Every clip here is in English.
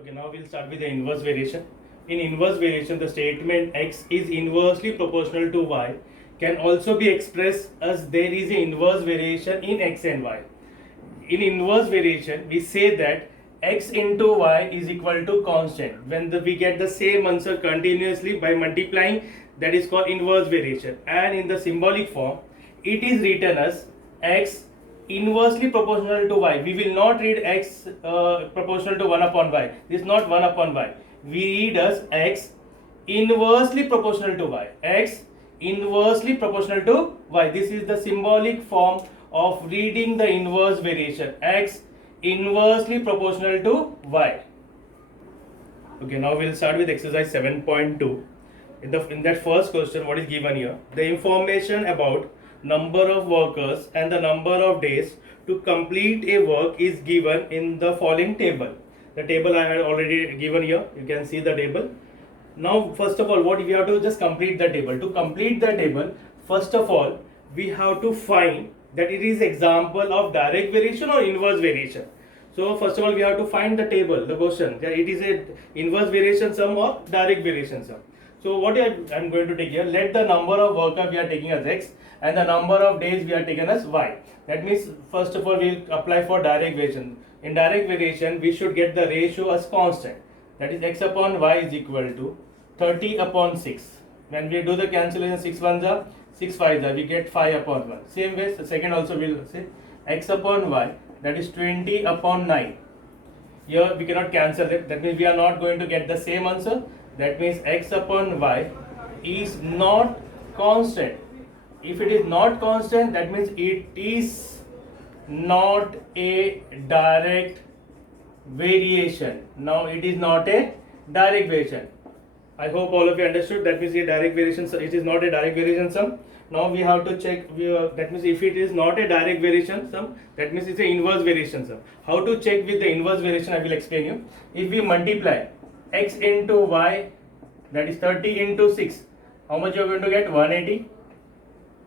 Okay, now we'll start with the inverse variation. In inverse variation, the statement x is inversely proportional to y can also be expressed as there is an inverse variation in x and y. In inverse variation, we say that x into y is equal to constant. When we get the same answer continuously by multiplying, that is called inverse variation. And in the symbolic form, it is written as x inversely proportional to y. We will not read x proportional to 1 upon y. This is not 1 upon y. We read as x inversely proportional to y. X inversely proportional to y. This is the symbolic form of reading the inverse variation. X inversely proportional to y. Okay, now we'll start with exercise 7.2. In that first question, what is given here? The information about number of workers and the number of days to complete a work is given in the following table. The table I had already given here. You can see the table. Now, first of all, what we have to just complete the table. To complete the table, first of all, we have to find that it is example of direct variation or inverse variation. So first of all, we have to find the table, the question. It is a inverse variation sum or direct variation sum. So what I am going to take here, let the number of worker we are taking as x and the number of days we are taken as y. That means first of all we will apply for direct variation. In direct variation we should get the ratio as constant. That is x upon y is equal to 30 upon 6. When we do the cancellation, 6 ones are 6 5s are, we get 5 upon 1. Same way, the second also we will say x upon y, that is 20 upon 9. Here we cannot cancel it. That means we are not going to get the same answer. That means x upon y is not constant. If it is not constant, that means it is not a direct variation. Now it is not a direct variation. I hope all of you understood. That means a direct variation. It is not a direct variation sum. Now we have to check. That means if it is not a direct variation sum, that means it's an inverse variation sum. How to check with the inverse variation? I will explain you. If we multiply x into y, that is 30 into 6, how much you are going to get? 180.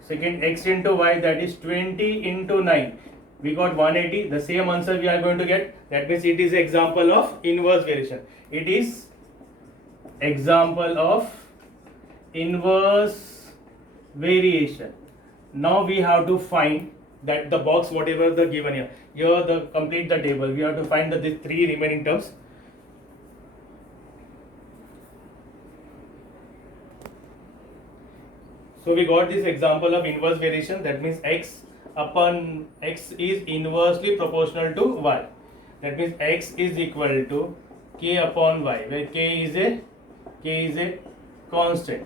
Second, x into y, that is 20 into 9, we got 180. The same answer we are going to get. That means it is an example of inverse variation. It is example of inverse variation. Now we have to find that the box whatever the given here. Here the complete the table. We have to find the three remaining terms. So we got this example of inverse variation. That means x upon x is inversely proportional to y. That means x is equal to k upon y, where k is a constant.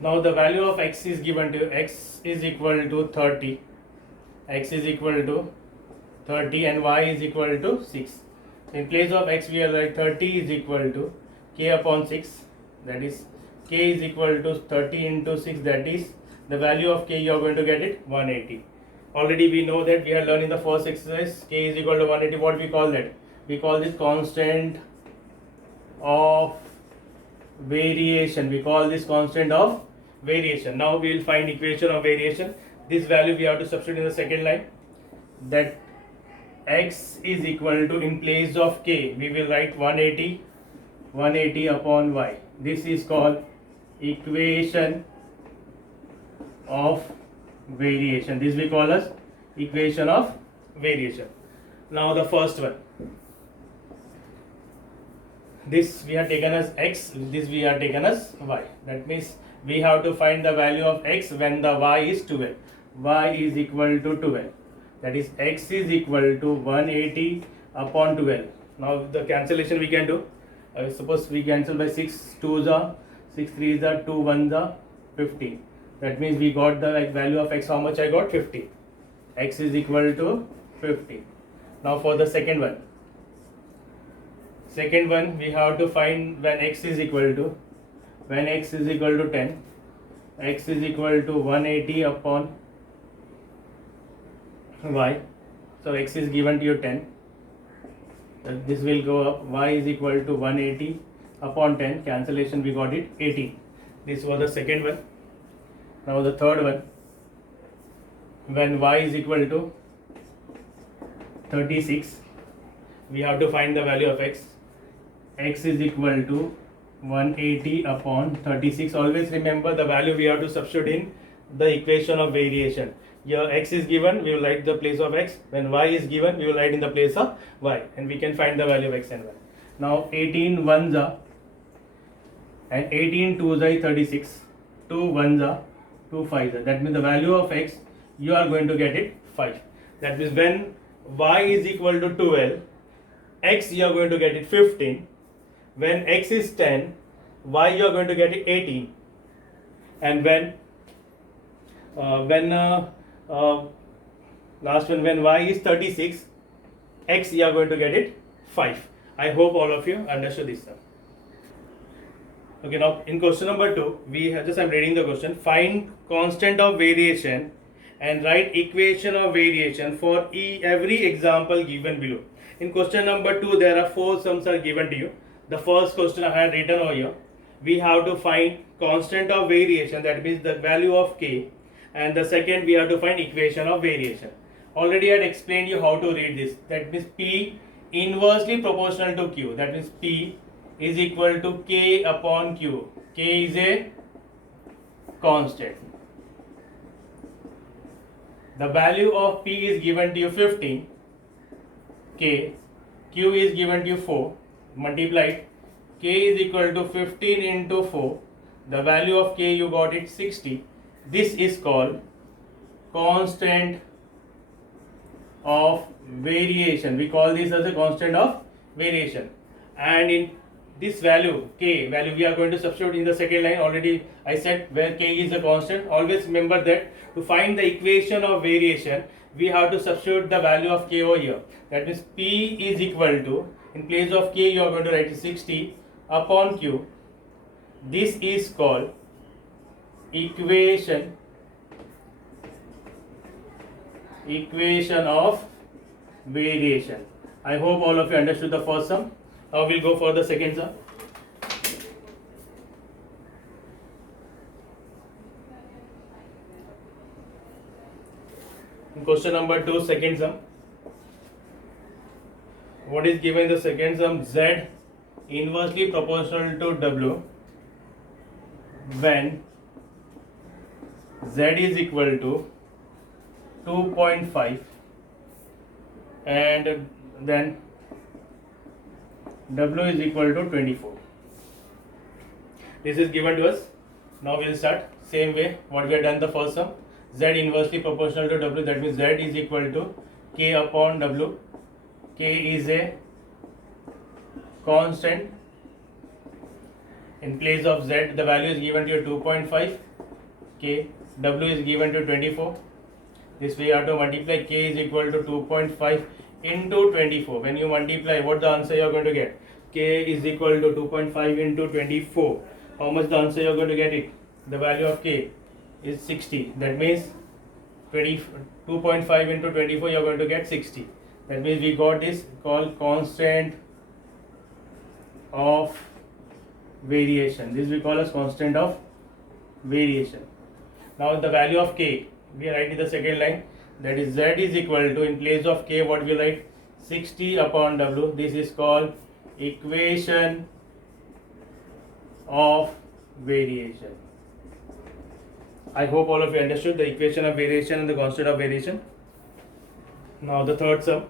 Now the value of x is given to x is equal to 30. X is equal to 30 and y is equal to 6. In place of x we are like 30 is equal to k upon 6. That is k is equal to 30 into 6. That is the value of k, you are going to get it 180. Already we know that we have learned in the first exercise k is equal to 180. What we call that? We call this constant of variation. We call this constant of variation. Now we will find equation of variation. This value we have to substitute in the second line. That x is equal to, in place of k we will write 180 upon y. This is called equation of variation. This we call as equation of variation. Now the first one, this we have taken as x, this we have taken as y. That means we have to find the value of x when the y is 12. Y is equal to 12. That is x is equal to 180 upon 12. Now the cancellation we can do. Suppose we cancel by 6 2s are 6 3s are 2 1s are 15. That means we got the value of x. How much I got? 50. X is equal to 50. Now for the second one. Second one we have to find when x is equal to 10. X is equal to 180 upon y. So x is given to you 10. This will go up. Y is equal to 180 upon 10. Cancellation we got it 80. This was the second one. Now the third one, when y is equal to 36, we have to find the value of x. X is equal to 180 upon 36. Always remember the value we have to substitute in the equation of variation. Here x is given, we will write the place of x. When y is given, we will write in the place of y, and we can find the value of x and y. Now 18 ones are and 18 twos are 36. 2 ones are 2 fives are. That means the value of x, you are going to get it 5. That means when y is equal to 12, x you are going to get it 15. When x is 10, y you are going to get it 18. And when last one, when y is 36, x you are going to get it 5. I hope all of you understood this, sir. Okay, now in question number 2, we have just, I'm reading the question. Find constant of variation and write equation of variation for every example given below. In question number 2, there are 4 sums are given to you. The first question I had written over here. We have to find constant of variation, that means the value of k, and the second we have to find equation of variation. Already I had explained you how to read this. That means P inversely proportional to Q. That means P is equal to K upon Q. K is a constant. The value of P is given to you 15. K. Q is given to you 4. Multiplied. K is equal to 15 into 4. The value of K you got it 60. This is called constant of variation. We call this as a constant of variation. And in this value, K value, we are going to substitute in the second line. Already I said where K is a constant. Always remember that to find the equation of variation, we have to substitute the value of K over here. That means P is equal to, in place of K you are going to write 60 upon Q. This is called equation of variation. I hope all of you understood the first sum. Now we'll go for the second sum. In question number 2, second sum. What is given in the second sum? Z inversely proportional to W when Z is equal to 2.5 and then W is equal to 24. This is given to us. Now we will start same way what we have done the first sum. Z inversely proportional to W, that means Z is equal to K upon W. K is a constant. In place of Z, the value is given to you 2.5. K, W is given to 24. This way you have to multiply. K is equal to 2.5 into 24. When you multiply, what the answer you are going to get? K is equal to 2.5 into 24. How much the answer you are going to get it? The value of K is 60. That means 2.5 into 24 you are going to get 60. That means we got this called constant of variation. This we call as constant of variation. Now the value of K, we write in the second line, that is Z is equal to, in place of K what we write, 60 upon W. This is called equation of variation. I hope all of you understood the equation of variation and the constant of variation. Now the third sum.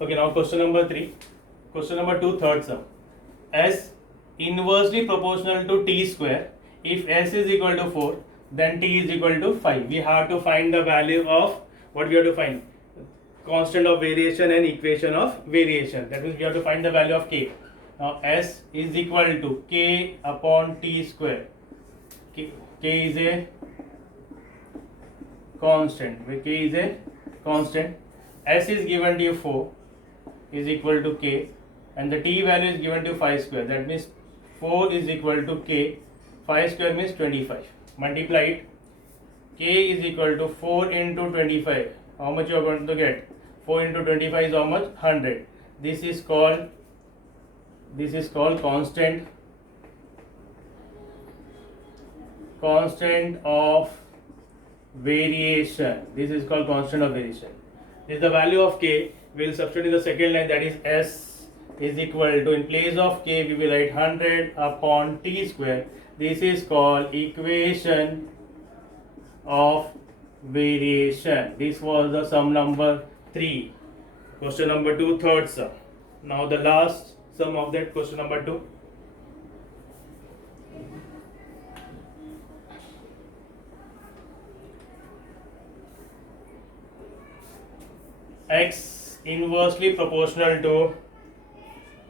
Okay, now question number 3. Question number 2, third sum. S inversely proportional to T square. If S is equal to 4, then T is equal to 5. We have to find the value of, what we have to find? Constant of variation and equation of variation. That means we have to find the value of K. Now S is equal to K upon T square. K is a constant. K is a constant. S is given to you 4 is equal to K, and the T value is given to 5 square. That means 4 is equal to K. 5 square means 25. Multiply it. K is equal to 4 into 25. How much you are going to get? 4 into 25 is how much? 100. This is called constant of variation. This is called constant of variation. is the value of k. We will substitute in the second line, that is s is equal to, in place of k we will write 100 upon t square. This is called equation of variation. This was the sum number 3. Question number 2, third sum. Now the last sum of that, question number 2. X inversely proportional to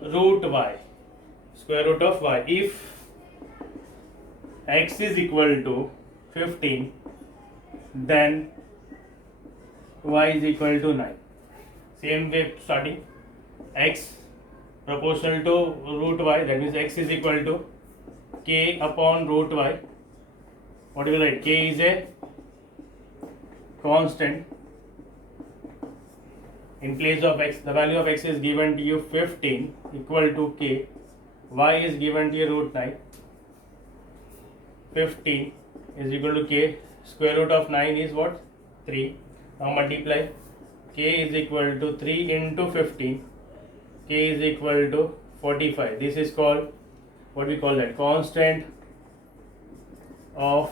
root y, square root of y. If x is equal to 15, then y is equal to 9. Same way starting, x proportional to root y, that means x is equal to k upon root y. What do you write? K is a constant. In place of x, the value of x is given to you 15 equal to k, y is given to you root 9. 15 is equal to k, square root of 9 is what? 3. Now multiply, k is equal to 3 into 15, k is equal to 45. This is called, what we call that? Constant of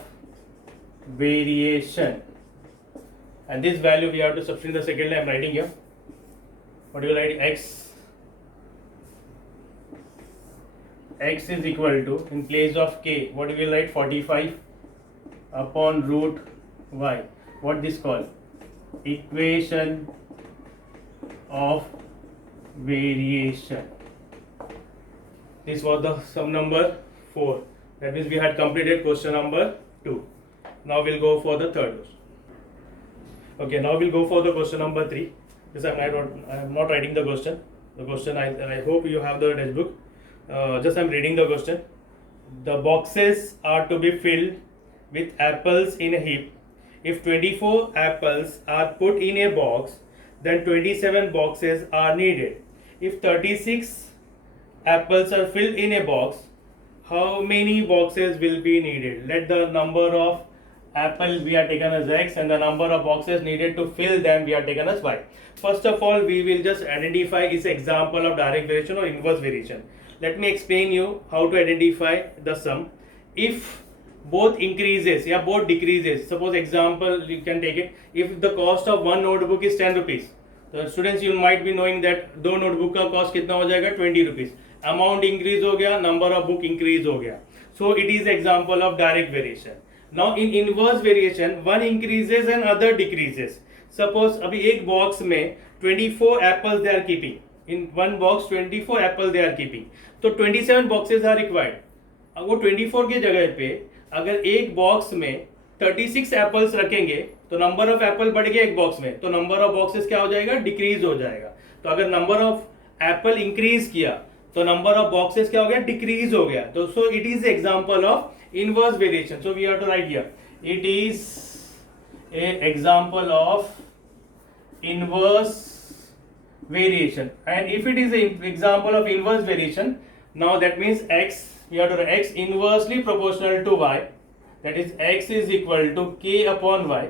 variation. And this value we have to substitute in the second line. I am writing here. What do you write? X is equal to, in place of k, what do we write? 45 upon root y. What this called? Equation of variation. This was the sum number 4. That means we had completed question number 2. Now we'll go for the third question. Okay, now we'll go for the question number 3. Because I am not writing the question. The question, I hope you have the textbook. Just I am reading the question. The boxes are to be filled with apples in a heap. If 24 apples are put in a box, then 27 boxes are needed. If 36 apples are filled in a box, how many boxes will be needed? Let the number of apples we are taken as x and the number of boxes needed to fill them we are taken as y. First of all, we will just identify its example of direct variation or inverse variation. Let me explain you how to identify the sum. If both increases, both decreases, suppose example you can take it, if the cost of one notebook is 10 rupees, the students you might be knowing that दो notebook का cost कितना हो जाएगा 20 rupees. Amount increase हो गया, number of book increase हो गया. So it is example of direct variation. Now in inverse variation, one increases and other decreases. Suppose अभी एक box में 24 apples they are keeping. In one box 24 apples they are keeping. तो 27 boxes are required. अब वो 24 की जगह पे अगर एक बॉक्स में 36 एप्पल्स रखेंगे तो नंबर ऑफ एप्पल बढ़ गया एक बॉक्स में, तो नंबर ऑफ बॉक्सेस क्या हो जाएगा? डिक्रीज हो जाएगा. तो अगर नंबर ऑफ एप्पल इंक्रीज किया तो नंबर ऑफ बॉक्सेस क्या हो गया? डिक्रीज हो गया. तो so it is example of inverse variation. So we have to write here, it is a example of inverse variation. And if it is an example of inverse variation, now that means x, we have to write x inversely proportional to y, that is x is equal to k upon y,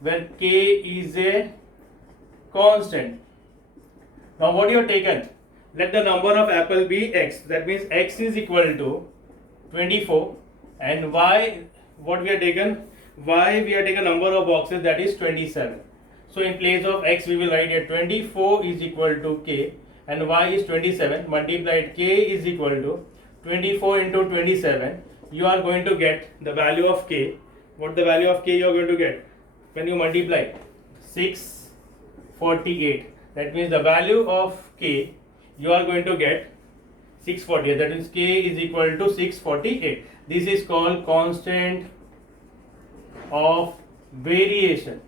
where k is a constant. Now what you have taken, let the number of apple be x, that means x is equal to 24. And y, what we have taken? Y, we have taken number of boxes, that is 27. So in place of x, we will write here 24 is equal to k, and y is 27. Multiplied, k is equal to 24 into 27. You are going to get the value of k. What the value of k you are going to get? When you multiply 648. That means the value of k you are going to get 648. That is k is equal to 648. This is called constant of variation.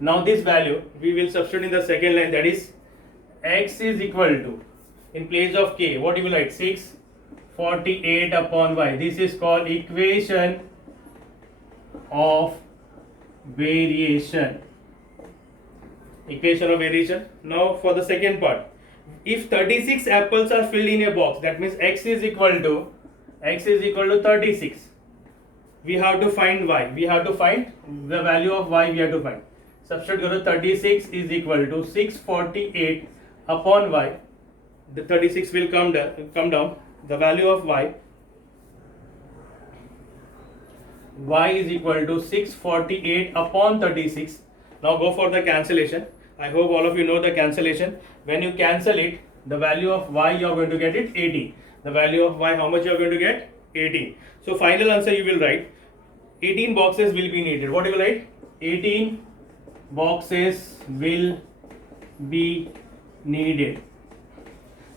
Now this value we will substitute in the second line, that is x is equal to, in place of k, what you will write? 648 upon y. This is called equation of variation. Equation of variation. Now for the second part, if 36 apples are filled in a box, that means x is equal to 36. We have to find y. We have to find the value of y. We have to find substitute करो 36 is equal to 648 upon y. The 36 will come down. The value of y is equal to 648 upon 36. Now go for the cancellation. I hope all of you know the cancellation. When you cancel it, the value of y you are going to get it 80. The value of y, how much you are going to get? 18. So final answer you will write 18 boxes will be needed. What you will write? 18 boxes will be needed.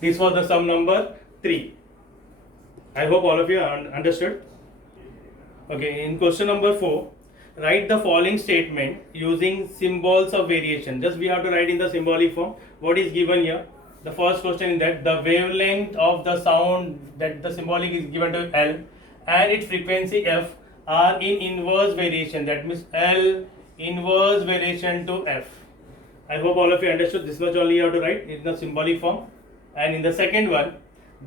This was the sum number 3. I hope all of you understood. Okay, in question number 4, write the following statement using symbols of variation. Just we have to write in the symbolic form what is given here. The first question is that the wavelength of the sound, that the symbolic is given to L, and its frequency F are in inverse variation. That means L inverse variation to F. I hope all of you understood. This much only you have to write in the symbolic form. And in the second one,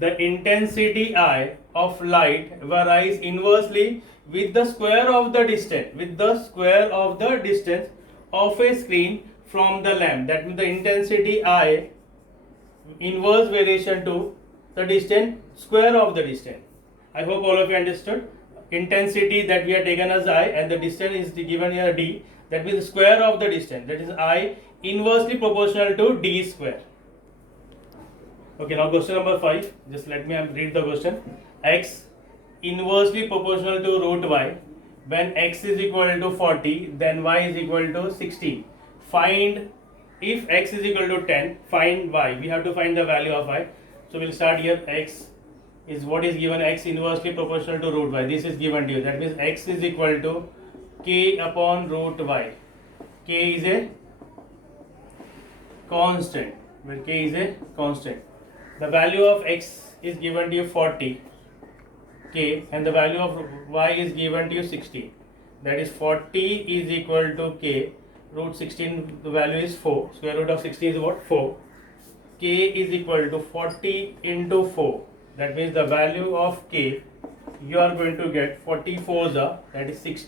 the intensity I of light varies inversely with the square of the distance, of a screen from the lamp. That means the intensity I inverse variation to the distance, square of the distance. I hope all of you understood. Intensity that we have taken as I, and the distance is given here d. That means the square of the distance, that is I inversely proportional to d square. Okay, now question number 5. Just let me read the question. X inversely proportional to root y. When x is equal to 40, then y is equal to 60. Find, if x is equal to 10, find y. We have to find the value of y. So we'll start here. X is what is given, x inversely proportional to root y. This is given to you. That means x is equal to k upon root y. K is a constant. Where k is a constant. The value of x is given to you 40 k, and the value of y is given to you 60. That is 40 is equal to k root 16. The value is 4. Square root of 16 is what? 4. K is equal to 40 into 4. That means the value of k you are going to get 44, that is 6.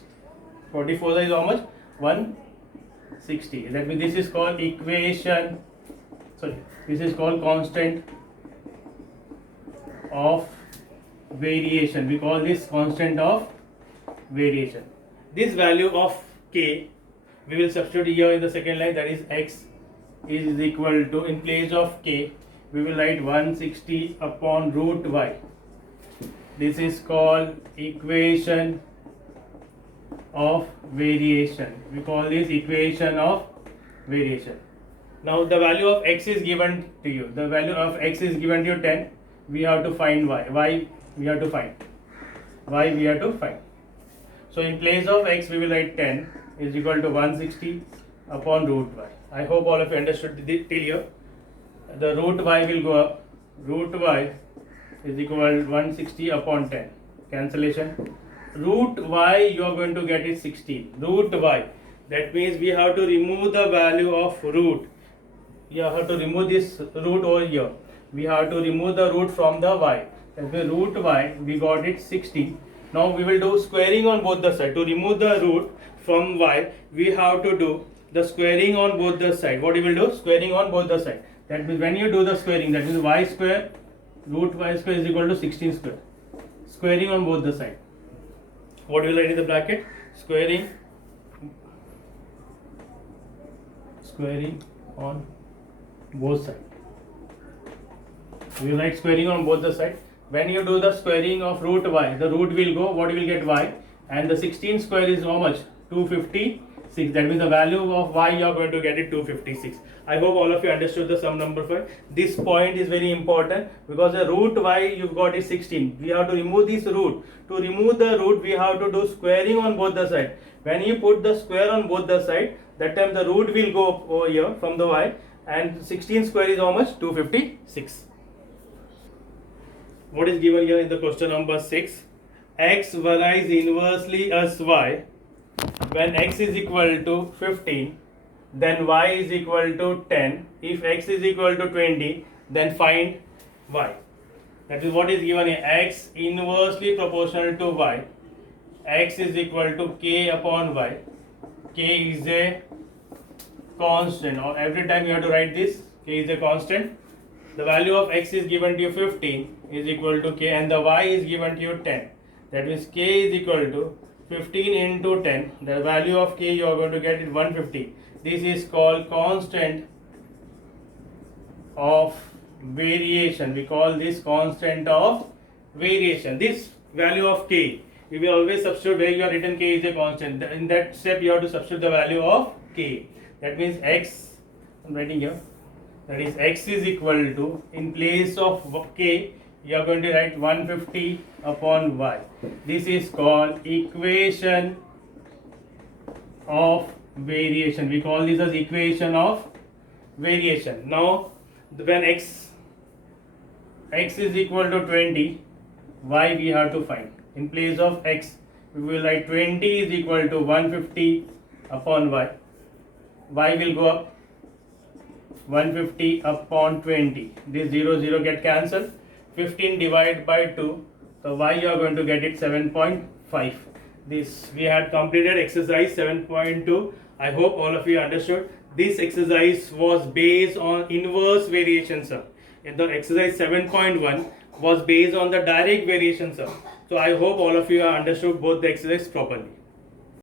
44 is how much? 160. That means this is called equation. Sorry, this is called constant of variation. We call this constant of variation. This value of k we will substitute here in the second line, that is x is equal to, in place of k we will write 160 upon root y. This is called equation of variation. We call this equation of variation. Now the value of x is given to you. The value of x is given to you 10. We have to find y. Y we have to find. So in place of x we will write 10 is equal to 160 upon root y. I hope all of you understood till here. The root y will go up. Root y is equal to 160 upon 10. Cancellation. Root y you are going to get is 16. Root y. That means we have to remove the value of root. You have to remove this root over here. We have to remove the root from the y. That means root y we got it 60. Now we will do squaring on both the sides. To remove the root from y, we have to do the squaring on both the sides. What you will do? Squaring on both the sides. That means when you do the squaring, that means y square root y square is equal to 16 square. Squaring on both the sides. What you will write in the bracket? Squaring on both sides. We will write squaring on both the sides. When you do the squaring of root y, the root will go, what you will get y, and the 16 square is how much? 256. That means the value of y you are going to get it 256. I hope all of you understood the sum number 5. This point is very important because the root y you've got is 16. We have to remove this root. To remove the root, we have to do squaring on both the sides. When you put the square on both the sides, that time the root will go over here from the y, and 16 square is how much? 256. What is given here in the question number 6? X varies inversely as y. When x is equal to 15, then y is equal to 10. If x is equal to 20, then find y. That is what is given here. X inversely proportional to y. X is equal to k upon y. K is a constant, or every time you have to write this, k is a constant. The value of x is given to you 15 is equal to k, and the y is given to you 10. That means k is equal to 15 into 10. The value of k you are going to get is 150. This is called constant of variation. We call this constant of variation. This value of k, you will always substitute where you have written k is a constant. In that step, you have to substitute the value of k. That means x, I'm writing here, that is x is equal to, in place of k, you are going to write 150 upon y. This is called equation of variation. We call this as equation of variation. Now, when x is equal to 20, y we have to find. In place of x, we will write 20 is equal to 150 upon y. Y will go up 150 upon 20. This 0 get cancelled. 15 divided by 2. So y you are going to get it 7.5. This we had completed exercise 7.2. I hope all of you understood. This exercise was based on inverse variation sum. And the exercise 7.1 was based on the direct variation sum. So I hope all of you have understood both the exercises properly.